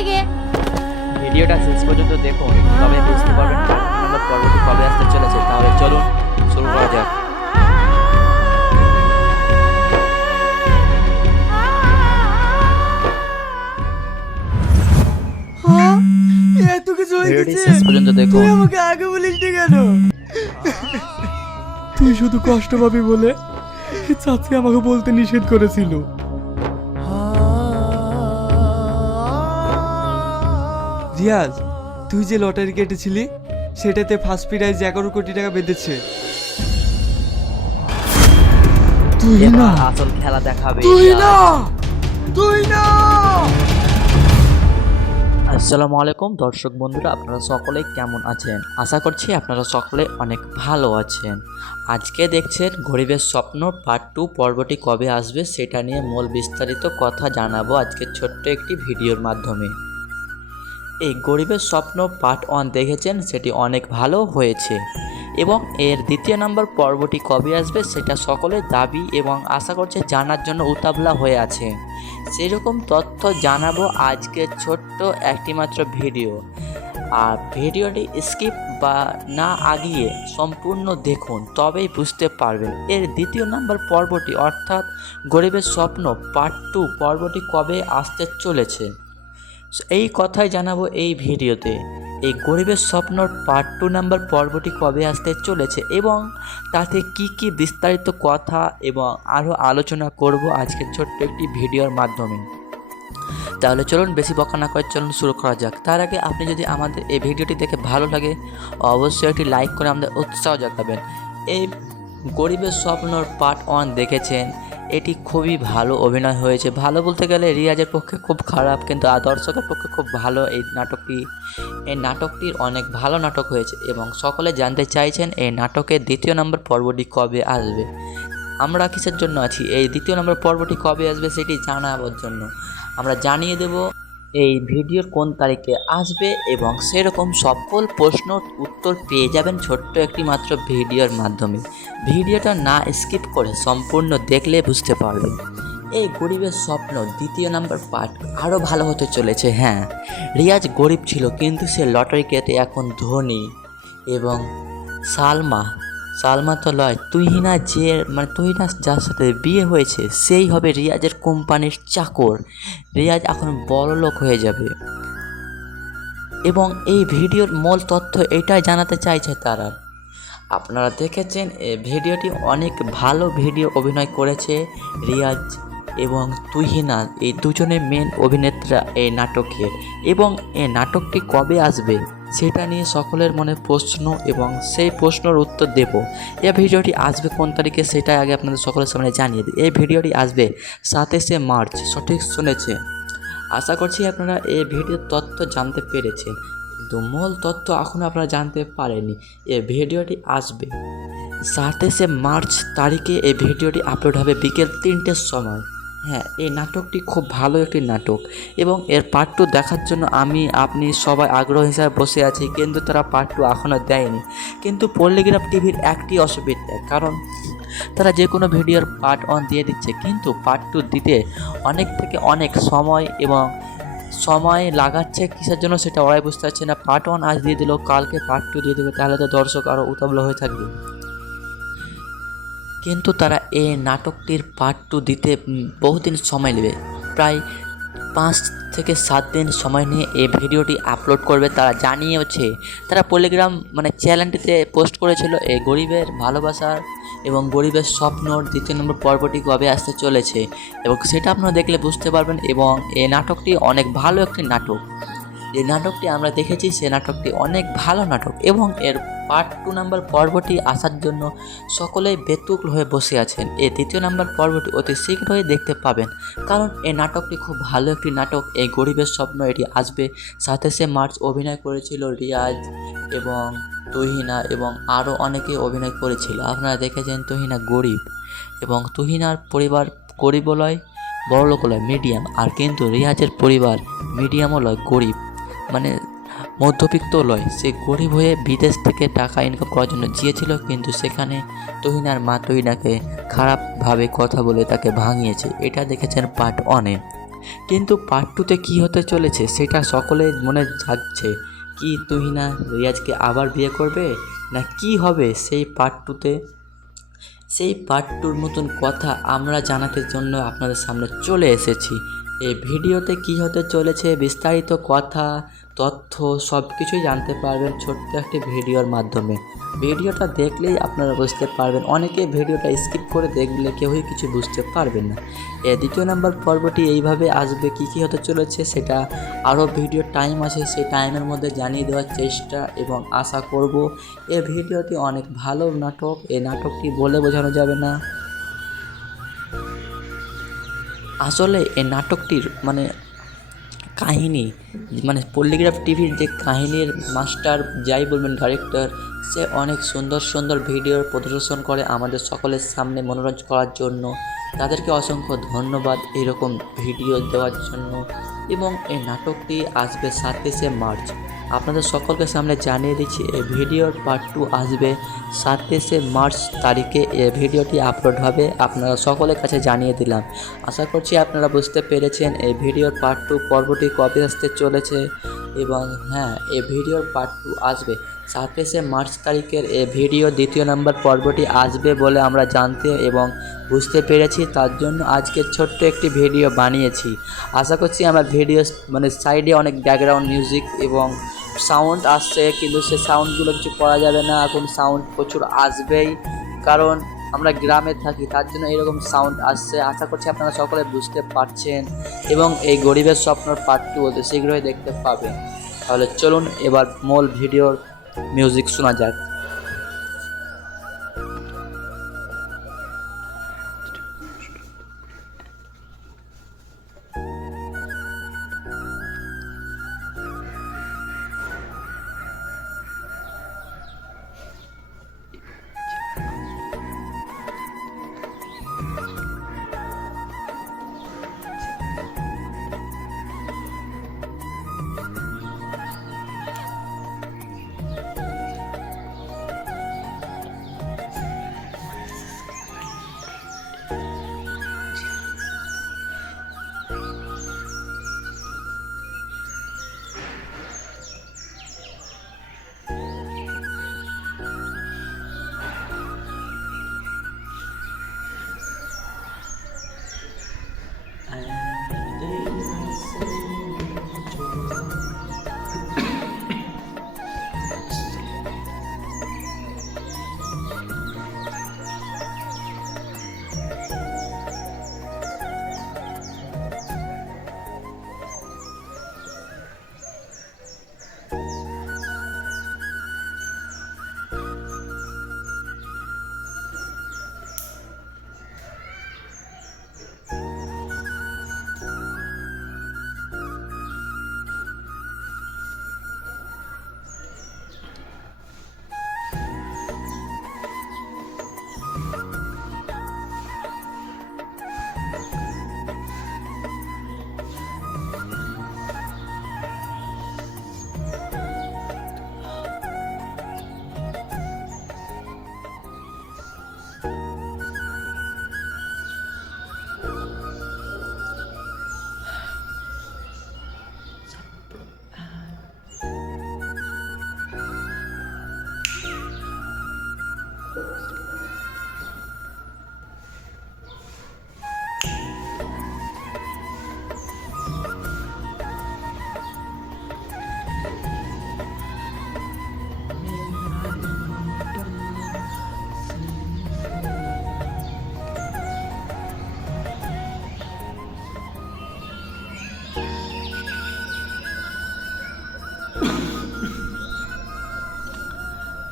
থেকে। ভিডিওটা শেষ পর্যন্ত দেখুন, তবে বুঝতে পারবেন নম্বর পর্বটি কবে আসতে চলেছে। তাহলে চলুন শুরু করা যাক। হ্যাঁ, এত কিছু হয়ে ভিডিওটি গেছে। শেষ পর্যন্ত দেখুন। তুই আমাকে আগে বলিসনি কেন? তুই শুধু কষ্ট পাবি বলে চাচি আমাকে বলতে নিষেধ করেছিল। রিয়াজ, তুই যে লটারি কেটেছিলি সেটাতে ফার্স্ট প্রাইজ 11 কোটি টাকা বেঁধেছে। তুই না, এবার আসল খেলা দেখাবে। তুই না, তুই না। আসসালামু আলাইকুম দর্শক বন্ধুরা, আপনারা সকলে কেমন আছেন? আশা করছি আপনারা সকলে অনেক ভালো আছেন। আজকে দেখছেন গরিবের স্বপ্ন পার্ট 2 পর্বটি কবে আসবে সেটা নিয়ে মূল বিস্তারিত কথা জানাবো আজকে ছোট্ট একটি ভিডিওর মাধ্যমে। এই গরিবের স্বপ্ন পার্ট 1 দেখেছেন, সেটি অনেক ভালো হয়েছে এবং এর দ্বিতীয় নম্বর পর্বটি কবে আসবে সেটা সকলের দাবি এবং আশা করছে জানার জন্য উতাবলা হয়ে আছে। সেরকম তথ্য জানাবো আজকে ছোট্ট একটি মাত্র ভিডিও। আর ভিডিওটি স্কিপ বা না আগিয়ে সম্পূর্ণ দেখুন, তবেই বুঝতে পারবেন এর দ্বিতীয় নম্বর পর্বটি অর্থাৎ গরিবের স্বপ্ন পার্ট 2 পর্বটি কবে আসতে চলেছে। এই কথাই জানাবো এই ভিডিওতে। এই গরিবের স্বপ্নর পার্ট 2 নাম্বার পর্বটি কবে আসতে চলেছে এবং তাতে কি কি বিস্তারিত কথা এবং আরও আলোচনা করব আজকের ছোট্ট একটি ভিডিওর মাধ্যমে। তাহলে চলুন বেশি বকা না করে চলুন শুরু করা যাক। তার আগে আপনি যদি আমাদের এই ভিডিওটি দেখে ভালো লাগে অবশ্যই একটি লাইক করে আমাদের উৎসাহ জাগাবেন। এই গরিবের স্বপ্নর পার্ট 1 দেখেছেন, এটি খুবই ভালো অভিনয় হয়েছে। ভালো বলতে গেলে রিয়াজের পক্ষে খুব খারাপ, কিন্তু দর্শকের পক্ষে খুব ভালো এই নাটকটির অনেক ভালো নাটক হয়েছে এবং সকলে জানতে চাইছেন এই নাটকের দ্বিতীয় নম্বর পর্বটি কবে আসবে। আমরা কিসের জন্য আছি, এই দ্বিতীয় নম্বর পর্বটি কবে আসবে সেটি জানাবার জন্য। আমরা জানিয়ে দেব এই ভিডিওর কোন তারিখে আসবে এবং সেরকম সকল প্রশ্নের উত্তর পেয়ে যাবেন ছোট্ট একটি মাত্র ভিডিওর মাধ্যমে। ভিডিওটা না স্কিপ করে সম্পূর্ণ দেখলে বুঝতে পারবেন এই গরিবের স্বপ্ন দ্বিতীয় নাম্বার পার্ট আরও ভালো হতে চলেছে। হ্যাঁ, রিয়াজ গরিব ছিল কিন্তু সে লটারি কেটে এখন ধনী এবং সালমা তো লয়, তুহিনা যার সাথে বিয়ে হয়েছে সেই হবে রিয়াজের কোম্পানির চাকর। রিয়াজ এখন বড়লোক হয়ে যাবে এবং এই ভিডিওর মূল তথ্য এটাই জানাতে চাইছে তারা। আপনারা দেখেছেন এই ভিডিওটি অনেক ভালো ভিডিও অভিনয় করেছে রিয়াজ এবং তুহিনা, এই দুজনে মেন অভিনেত্রা এই নাটকের। এবং এই নাটকটি কবে আসবে সেটা নিয়ে সকলের মনে প্রশ্ন এবং সেই প্রশ্নের উত্তর দেব। এই ভিডিওটি আসবে কোন তারিখে সেটা আগে আপনাদের সকলের সামনে জানিয়ে দিই। এই ভিডিওটি আসবে 27শে মার্চ, সঠিক শুনেছে। আশা করছি আপনারা এই ভিডিওর তথ্য জানতে পেরেছেন, কিন্তু মূল তথ্য এখনও আপনারা জানতে পারেননি। এই ভিডিওটি আসবে 27শে মার্চ তারিখে। এই ভিডিওটি আপলোড হবে বিকেল 3টের সময়। হ্যাঁ, এই নাটকটি খুব ভালো একটি নাটক এবং এর পার্ট 2 দেখার জন্য আপনি সবাই আগ্রহ হিসাবে বসে আছি, কিন্তু তারা পার্ট 2 এখনও দেয়নি। কিন্তু পল্লিগ্রাম টিভির একটি অসুবিধা, কারণ তারা যে কোনো ভিডিওর পার্ট 1 দিয়ে দিচ্ছে, কিন্তু পার্ট 2 দিতে অনেক থেকে অনেক সময় লাগাচ্ছে। কিসের জন্য সেটা ওরাই বুঝতে পারছে না। পার্ট 1 আজ দিয়ে দিল, কালকে পার্ট 2 দিয়ে দেবে, তাহলে তো দর্শক আরও উতাবলা হয়ে থাকবে। কিন্তু তারা এই নাটকটির পার্ট 2 দিতে বহুদিন সময় নেবে, প্রায় 5 থেকে 7 দিন সময় নিয়ে এই ভিডিওটি আপলোড করবে। তারা জানিয়েছে, তারা পল্লিগ্রাম চ্যানেলটিতে পোস্ট করেছিল এই গরিবের ভালোবাসার এবং গরিবের স্বপ্নর দ্বিতীয় নম্বর পর্বটি কবে আসতে চলেছে এবং সেটা আপনারা দেখলে বুঝতে পারবেন। এবং এই নাটকটি অনেক ভালো একটি নাটক। যে নাটকটি আমরা দেখেছি সে নাটকটি অনেক ভালো নাটক এবং এর পার্ট 2 নাম্বার পর্বটি আসার জন্য সকলেই বেতুল হয়ে বসে আছেন। এই দ্বিতীয় নাম্বার পর্বটি অতি শীঘ্রই দেখতে পাবেন, কারণ এই নাটকটি খুব ভালো একটি নাটক। এই গরিবের স্বপ্ন এটি আসবে 27শে মার্চ। অভিনয় করেছিল রিয়াজ এবং তুহিনা এবং আরও অনেকে অভিনয় করেছিল। আপনারা দেখেছেন তুহিনা গরিব এবং তুহিনার পরিবার গরিবও লয়, বড়লোকও লয়, মিডিয়াম। আর কিন্তু রিয়াজের পরিবার মিডিয়ামও লয়, গরিব মধ্যবিত্ত লয়। সে গরিব হয়ে বিদেশ থেকে টাকা ইনকাম করার জন্য গিয়েছিল, কিন্তু সেখানে তুহিনার মা তুহিনাকে খারাপভাবে কথা বলে তাকে ভাঙিয়েছে। এটা দেখেছেন পার্ট 1-এ। কিন্তু পার্ট টুতে কী হতে চলেছে সেটা সকলের মনে জাগছে। কি তুহিনা রিয়াজকে আবার বিয়ে করবে, না কি হবে সেই পার্ট টুতে? সেই পার্ট টুর মতন কথা আমরা জানাতে জন্য আপনাদের সামনে চলে এসেছি। এই ভিডিওতে কি হতে চলেছে বিস্তারিত কথা, তথ্য সব কিছুই জানতে পারবেন ছোট্ট একটি ভিডিওর মাধ্যমে। ভিডিওটা দেখলেই আপনারা বুঝতে পারবেন। অনেকে ভিডিওটা স্কিপ করে দেখলে কেউই কিছু বুঝতে পারবেন না। দ্বিতীয় নাম্বার পর্বটি এইভাবে আসবে, কি কি হতে চলেছে সেটা আরও ভিডিও টাইম আছে, সেই টাইমের মধ্যে জানিয়ে দেওয়ার চেষ্টা এবং আশা করব। এই ভিডিওটি অনেক ভালো নাটক, এই নাটকটি বলে বোঝানো যাবে না। আসলে এই নাটকটির কাহিনী পল্লিগ্রাফ টিভির যে কাহিনীর মাস্টার যাই বলবেন ডাইরেক্টর, সে অনেক সুন্দর সুন্দর ভিডিওর প্রদর্শন করে আমাদের সকলের সামনে মনোরঞ্জন করার জন্য। তাদেরকে অসংখ্য ধন্যবাদ এরকম ভিডিও দেওয়ার জন্য। এবং এই নাটকটি আসবে 27শে মার্চ। আপনাদের সকলকে সামনে জানিয়ে দিচ্ছি এই ভিডিওর পার্ট টু আসবে 27শে মার্চ তারিখে। এই ভিডিওটি আপলোড হবে, আপনারা সকলের কাছে জানিয়ে দিলাম। আশা করছি আপনারা বুঝতে পেরেছেন এই ভিডিওর পার্ট টু পর্বটি কবে আসতে চলেছে। এবং হ্যাঁ, এই ভিডিওর পার্ট টু আসবে 27শে মার্চ তারিখের। এই ভিডিও দ্বিতীয় নাম্বার পর্বটি আসবে বলে আমরা জানতে এবং বুঝতে পেরেছি, তার জন্য আজকে ছোট্ট একটি ভিডিও বানিয়েছি। আশা করছি আমার ভিডিও সাইডে অনেক ব্যাকগ্রাউন্ড মিউজিক এবং সাউন্ড আসছে, কিন্তু সে সাউন্ডগুলো কিছু করা যাবে না। এখন সাউন্ড প্রচুর আসবেই, কারণ আমরা গ্রামে থাকি, তার জন্য এরকম সাউন্ড আসছে। আশা করছি আপনারা সকলে বুঝতে পারছেন এবং এই গরিবের স্বপ্নর পার্ট টু হতে শীঘ্রই দেখতে পাবেন। তাহলে চলুন এবার মূল ভিডিওর মিউজিক শোনা যাক।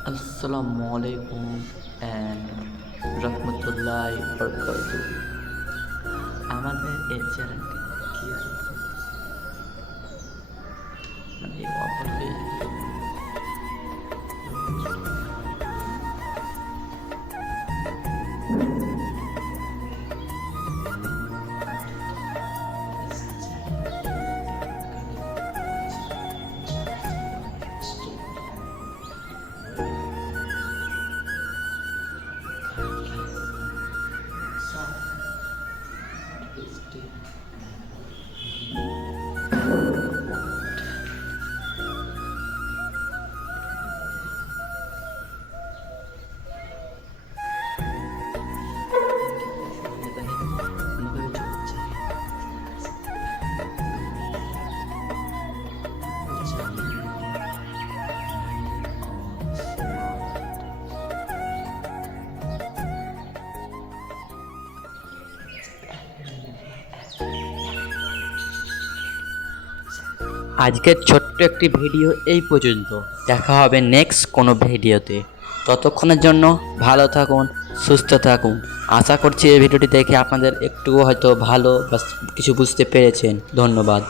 আসসালামু আলাইকুম অ্যান্ড রহমতুল্লাহ বরকাতুহ। আমাদের এই চ্যানেলটি কি অপরকে আজকের ছোট্ট একটি ভিডিও এই পর্যন্ত। দেখা হবে নেক্সট কোনো ভিডিওতে। ততক্ষণের জন্য ভালো থাকুন, সুস্থ থাকুন। আশা করছি এই ভিডিওটি দেখে আপনাদের একটুও হয়তো ভালো বা কিছু বুঝতে পেরেছেন। ধন্যবাদ।